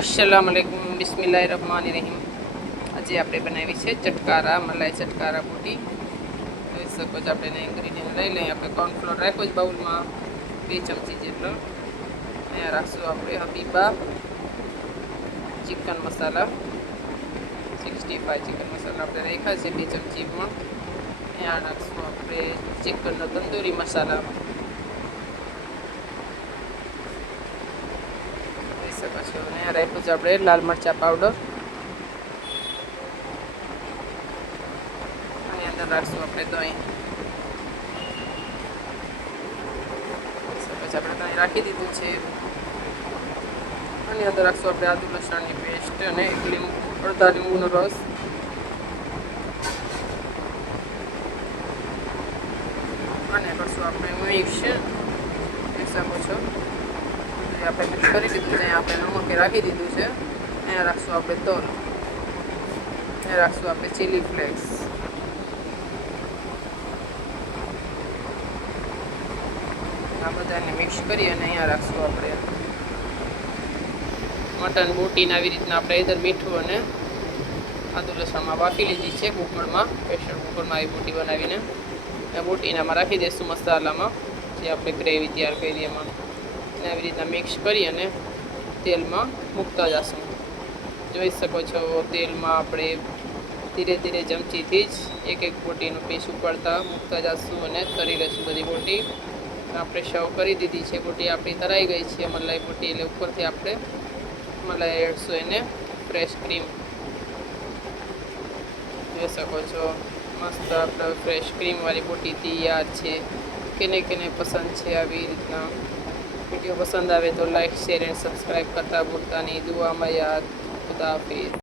अस्सलाम वालेकुम बिस्मिल्लाहिर्रहमानिर्रहीम। આજે આપણે બનાવી છે ચટકારા મલાઈ ચટકારા બોટી। જોઈ શકો છો આપણે ઇન્ગ્રીડિયન્ટ લઈ લઈએ। આપણે કોર્નફ્લોર રાખ્યો છે બાઉલમાં 2 ચમચી જેટલો। અહીંયા રાખશું આપણે હબીબા ચિકન મસાલા 65 ચિકન મસાલા આપણે રાખ્યા છે 2 ચમચી પણ। અહીંયા રાખશું આપણે ચિકનનો તંદૂરી મસાલા અહીંયા રાખ્યું છે આપણે લાલ મરચાં પાવડર। આની અંદર રાખશું આપણે દહીં। પછી આપણે દહીં રાખી દીધું છે। આની અંદર રાખશું આપણે આદુ લસણની પેસ્ટ અને અડધા લીંબુનો રસ। અને કરશું આપણે મિક્સ જોઈ શકો છો આપણે મિક્સ કરી દીધું છે। આપણે નમક રાખી દીધું છે। અહીંયા રાખશું આપણે તલ, અહીંયા રાખશું આપણે ચીલી ફ્લેક્સ, આ બધાને મિક્સ કરી અને અહીંયા રાખશું આપણે મટન બોટીને। આવી રીતના આપણે ઇધર મીઠું અને આદુ લસણમાં બાફી લીધી છે કુકરમાં, પ્રેશર કુકરમાં આવી બોટી બનાવીને બોટીનામાં રાખી દઈશું મસાલામાં જે આપણે ગ્રેવી તૈયાર કરી એમાં। અને આવી રીતના મિક્સ કરી અને તેલમાં મૂકતા જઈશું। જોઈ શકો છો તેલમાં આપણે ધીરે ધીરે ચમચીથી જ એક બોટીનું પીસ ઉપાડતા મૂકતા જઈશું અને તળી લઈશું બધી બોટી। આપણે સર્વ કરી દીધી છે બોટી, આપણી તરાઈ ગઈ છે મલાઈ બોટી। એટલે ઉપરથી આપણે મલાઈ એડશું એને ફ્રેશ ક્રીમ જોઈ શકો છો મસ્ત આપણે ફ્રેશ ક્રીમવાળી બોટી તૈયાર છે। કેને કેને પસંદ છે આવી રીતના વિડીયો પસંદ આવે તો લાઈક શેર એન્ડ સબસ્ક્રાઈબ કરતા ભૂલતા નહીં। દુઆમાં યાદ। ખુદા હાફિઝ।